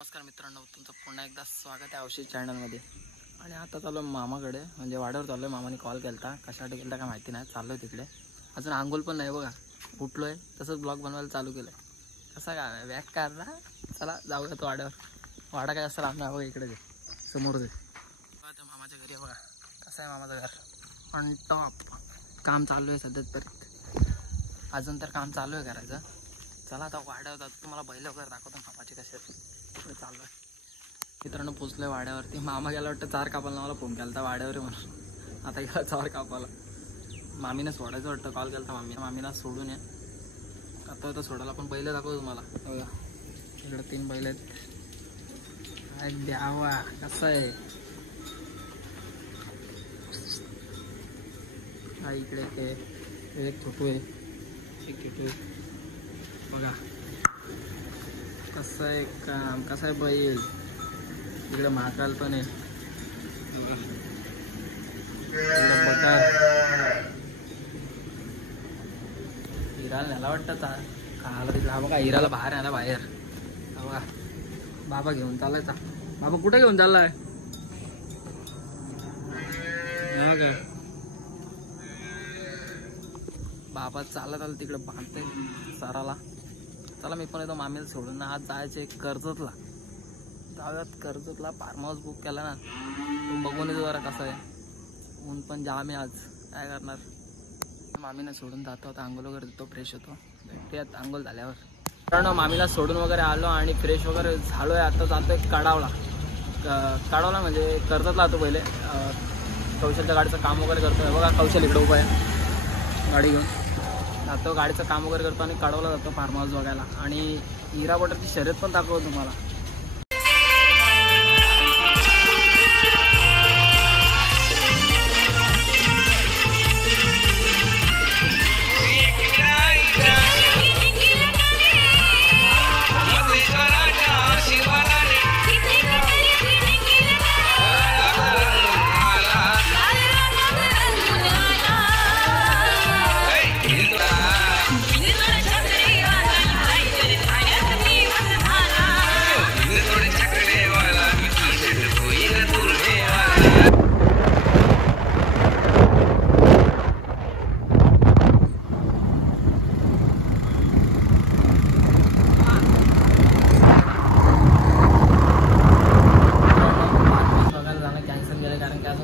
नमस्कार मित्रांनो, तुमचं पुन्हा एकदा स्वागत आहे अवशेष चॅनलमध्ये. आणि आता चालू मामाकडे, म्हणजे वाड्यावर चालू आहे. मामाने कॉल केला, कशासाठी केला काय माहिती नाही. चाललो आहे तिकडे. अजून आंघोळ पण नाही बघा, उठलो आहे तसंच ब्लॉग बनवायला चालू केलं आहे. कसा काय बॅक कारला, चला जाऊया तो वाड्यावर. वाडा काय असं लांब नाही बघा, इकडे समोर दे आता मामाच्या घरी. बघा कसं आहे मामाचं घर, ऑन टॉप. काम चालू आहे सध्या तरी, अजून तर काम चालू आहे करायचं. चला आता वाड्यावर जातो, तुम्हाला बैल वगैरे दाखवतो मामाचे कसे चालू आहे. मित्रांनो पोचलोय वाड्यावरती. मामा गेला वाटतं चार कापायला, मला फोन केला वाड्यावर म्हणून. आता गेला चार कापायला. मामीने सोडायचं वाटतं, कॉल केला मामीला सोडून या. आता तर सोडायला पण बैल दाखवतो तुम्हाला. बघा इकडे 3 बैल आहेत. द्यावा कसं आहे हा. इकडे एक छोटू आहे, एक छोटू आहे. बघा कसं आहे काम, कसं आहे बैल. इकडे महाकाल पण आहे. हिराला न्याला वाटतं खायला तिकडे. हा बघा हिराला बाहेर आला, बाहेर. हा बघा बाबा घेऊन चाललायचा. बाबा कुठे घेऊन चाललाय? काय बाबा चालत आला तिकडे, बांधते सराला. चला मी पण येतो मामीला सोडून. आज जायचे कर्जतला, जाऊयात कर्जतला. फार्म हाऊस बुक केला ना, बघून येतो जरा कसं आहे. ऊन पण जाम आहे आज, काय करणार. मामीला सोडून जातो आता, आंघोळ वगैरे देतो, फ्रेश होतो. भेटूयात आंघोळ झाल्यावर. कारण मामीला सोडून वगैरे आलो आणि फ्रेश वगैरे झालो आहे. आता जातो आहे कडावला. कडावला म्हणजे कर्जतला जातो पहिले. कौशलच्या गाडीचं काम वगैरे करतो आहे. बघा कौशल इकडे उभा आहे गाडी घेऊन. जातो गाडीचं काम वगैरे करतो आणि कडावला जातो फार्म हाऊस बघायला. आणि हिरा बॉटरची शर्यत पण दाखवतो तुम्हाला.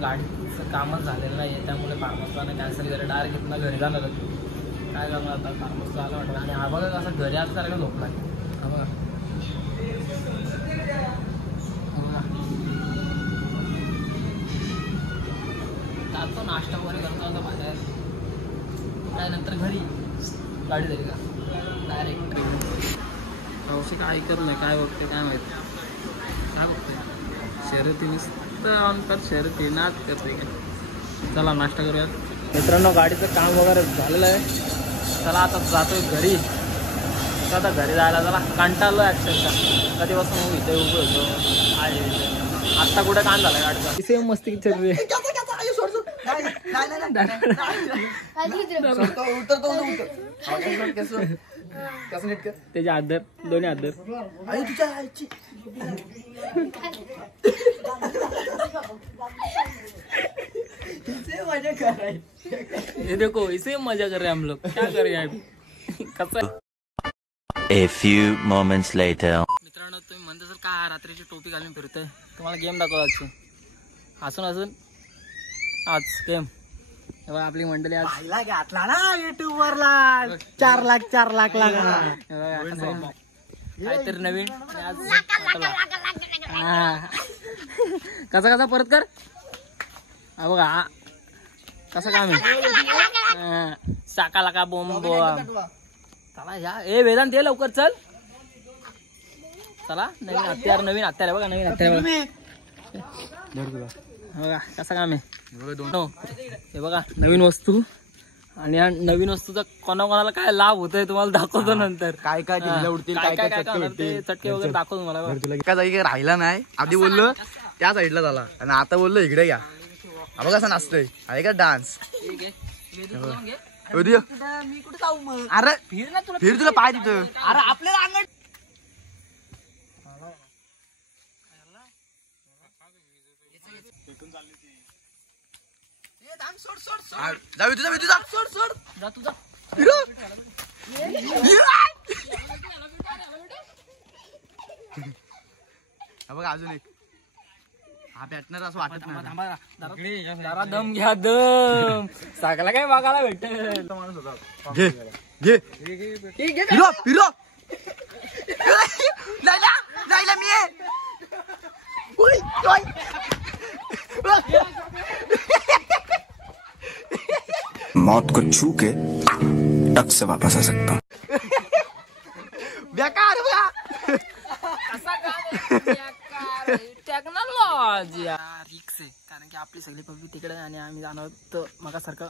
गाडीचं कामच झालेलं नाही आहे, त्यामुळे फार्मसला कॅन्सल केलं. डायरेक्ट इथनं घरी जाणार काय करणार आता. फार्मसला आलं वाटतं. आणि हा बघा कसं घरी आज सारखं झोपला. हा बघा जातो नाश्ता वगैरे करतो आता बाहेर. काय नंतर घरी गाडी झाली का डायरेक्ट. पावशी काय ऐकत नाही, काय बघते काय माहिती, काय बघते. शर्यती नुसतं आणतात, शर्यती नाच करते काय. चला नाश्ता करूयात मित्रांनो. गाडीचं काम वगैरे झालेलं आहे. चला आता जातोय घरी. आता घरी जायला चला कंटाळलो आहे अक्षरशः. कधीपासून मग इथे उभं होतो. आत्ता कुठे काम झालं गाडीचा. सेम मस्ती चल रे. त्याच्या हातधर, दोन्ही हातधर. ये देखो इसे मजा कर रहे हैं हम लोग, क्या कर रहे हैं अभी. कसं A few moments later. मित्रांनो तुम्ही म्हणता सर का रात्रीची टोपी घालून फिरतोय. तुम्हाला गेम दाखवतो आजची. हसून आज गेम. आपली मंडळी आज घातला ना युट्यूब वरला 4 लाख लागला. काहीतरी नवीन आज. कसा परत कर. हा बघा कसं काम आहे. साकाला का बोंब चला या. ए वेदांत ये लवकर चल. चला नवीन हत्यार बघा, नवीन हत्यार बघा कसं काम आहे. हे बघा नवीन वस्तू. आणि या नवीन वस्तूचा कोणाकोणाला काय लाभ होतोय तुम्हाला दाखवतो नंतर. काय काय उडतील, काय काय चटके वगैरे दाखवतो तुम्हाला. एका जागी राहिला नाही. आधी बोललो त्या साईडला झाला आणि आता बोललो इकडे घ्या. बघा कसं नाचतोय. आहे का डान्स. मी कुठे जाऊ मग. अरे फिर तुला पाय तिथं. अरे आपल्याला अंगण जाऊ तुझा तुझा सोड जा तुझा बघ अजून एक हा भेटणार असं वाटत नाही. जरा दम घ्या दम सगळा काय बघायला भेटेल. घे घे हिरो हिरो लायला लायला मी आहे. उई, उई. मौत को छू के टक से वापस आ सकता हूँ. बेकार बघा. टेक्नॉलॉजी रिक्स आहे कारण की आपली सगळी पब्लिक तिकडे आणि आम्ही जाणार तर मगासारखं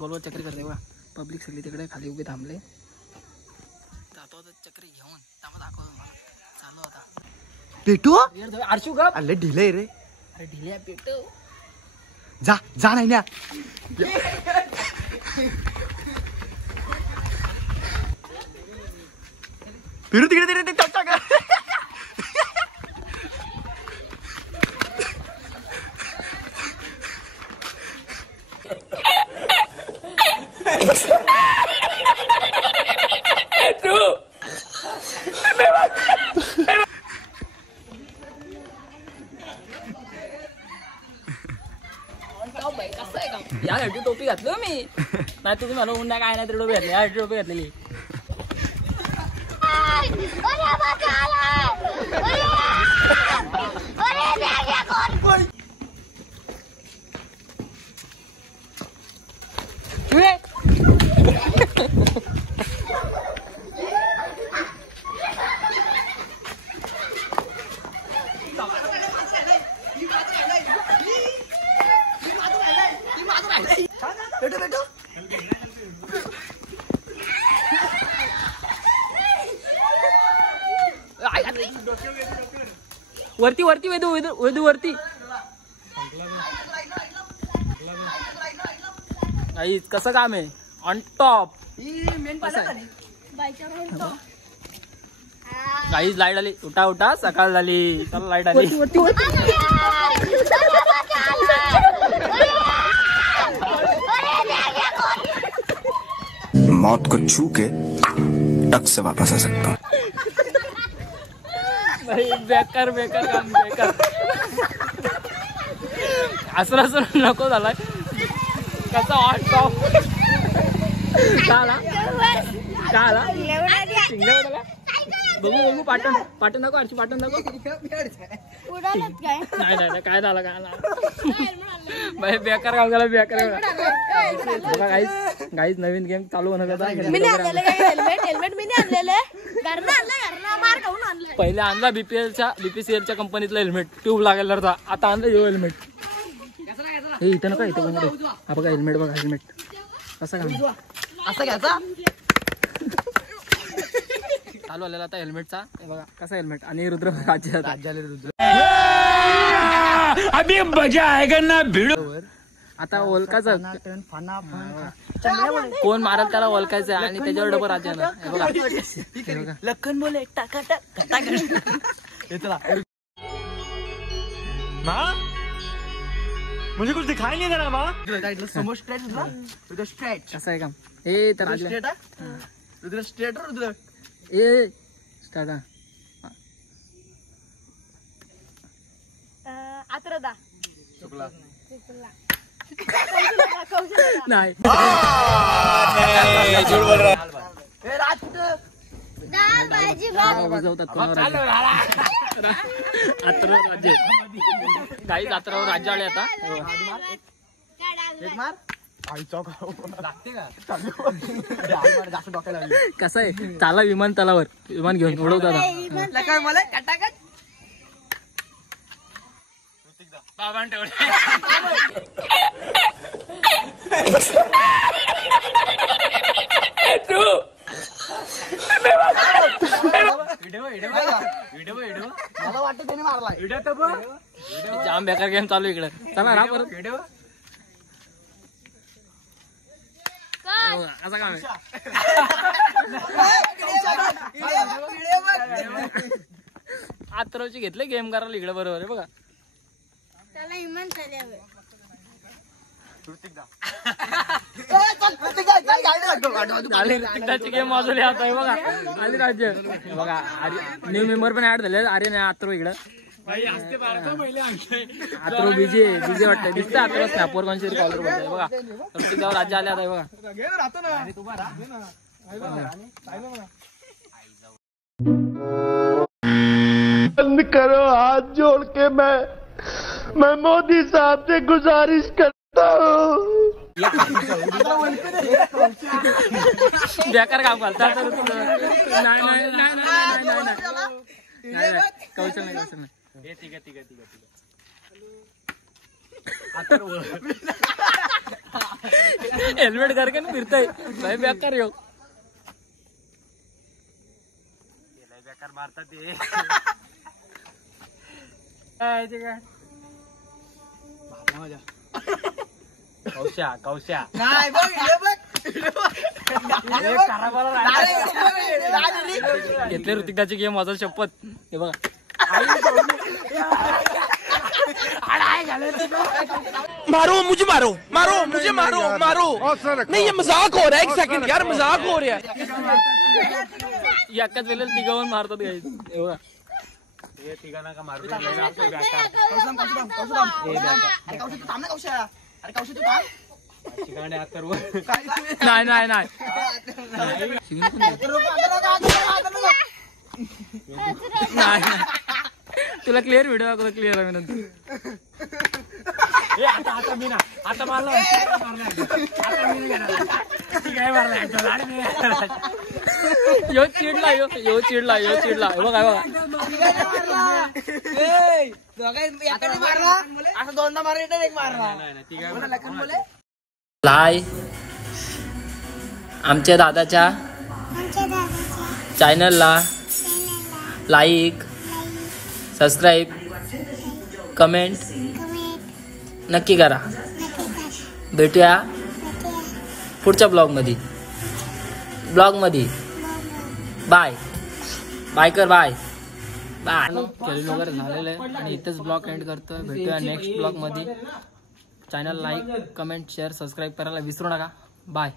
गोलवर चक्री करते बघा. पब्लिक सगळी तिकडे खाली उभी थांबले. जातो आता चक्री घेऊन थांबा दाखवतो मला चालू आता. पेटू आरशू गप अरे ढिले रे. अरे ढिल्या पेटू जा जा नाही ना. फिरू तिकडे तिकडे चर्चा कर. यासाठी टोपी घातलो मी नाही तुम्ही मला उन्हा काय नाही तरी टोपी घातली यासाठी टोपी घातलेली. वरती वरती वेदू वेदू वेदू वरती कसं काम आहे ऑन टॉप. काहीच लाईट आली. उठा उठा सकाळ झाली. चला लाईट आली. मौत को छू के टक से वापस आ सकता हूँ. बेकार बेकार काम बेकार. असं असं नको झालाय. कसा ऑन टॉप आला बघू बघू पाटण पाटण नको आरची पाटण नको. नाही नाही काय झालं काय बेकार काम झालं बेकार. गाईज नवीन गेम चालू होणार होता. पहिले आणला बीपीसीएलच्या कंपनीतला हेल्मेट ट्यूब लागेल होता. आता आणलं यो हेल्मेट. हे इथं नका इथं पण हा बघा हेल्मेट बघा हेल्मेट कसा काम असं घ्यायचा. चालू आलेला आता हेल्मेटचा. बघा कसा हेल्मेट आणि रुद्र राज्य राज्याला रुद्र. अभी मजा आएगा ना भिड़ो. आता ओळखायचं कोण मारल त्याला ओळखायचं आणि त्याच्यावर डबल राज्य बघा. लखन बोले टाका टाक. मुझे कुछ दिखाई नहीं दे रहा माँ. समोर स्ट्रेट रुद्र स्ट्रेट. कसं आहे काम हे तर स्ट्रेट रुद्र स्ट्रेट रुद्र. ए स्टार्ट आत्रदा चुकला. नाही काही जात्रावर राज्य आले आता. कसं आहे चाला विमानतळावर विमान घेऊन उडवतात. मला वाटतं त्याने मारलाय. जाम बेकार गेम चालू इकडे. चला ना परत असं काम आहे. आत्रवची घेतले गेम करायला इकडे बरोबर आहे बघा. त्याला इमान झाल्यावर गेम वाजवले आता हे बघा आली राज्य हे बघा न्यू मेंबर पण ऍड झाले अरे नाही आत्रो इकडं आत्रो बिजी वाटतंय दिसतं आत्रो स्नॅपवर कोणतरी कॉलर बोलतोय बघा त्यावर राज्य आले आता हे बघा बंद करो हाथ जोड़ के मैं मोदी साहब से गुजारिश करता हूँ बेकार काम करता नाही कौशल नाही हेल्मेट करके ना फिरताय भाई बेकार येऊ बेकार मारतात ते कौशा घेतले ऋतिकाची गेम माझा शपथ हे बघा मारो मुझे मारो नहीं ये मजाक हो रहा है एक सेकंड यार मजाक हो रहा है एकाच वेळेला तिघावून मारतात गाईज हे बघा नाही तुला क्लिअर व्हिडिओ दाखवतो क्लिअर आहे नंतर आता मी ना आता मारला यो चिडला बघा लाय आमच्या दादाच्या चॅनलला लाईक सबस्क्राईब कमेंट नक्की करा भेटूया पुढच्या ब्लॉगमध्ये बाय कॅलेंडर वगैरे झालेलं आहे आणि इथेच ब्लॉग एंड करतोय भेटूया नेक्स्ट ब्लॉगमध्ये channel like comment share subscribe करायला विसरू नका बाय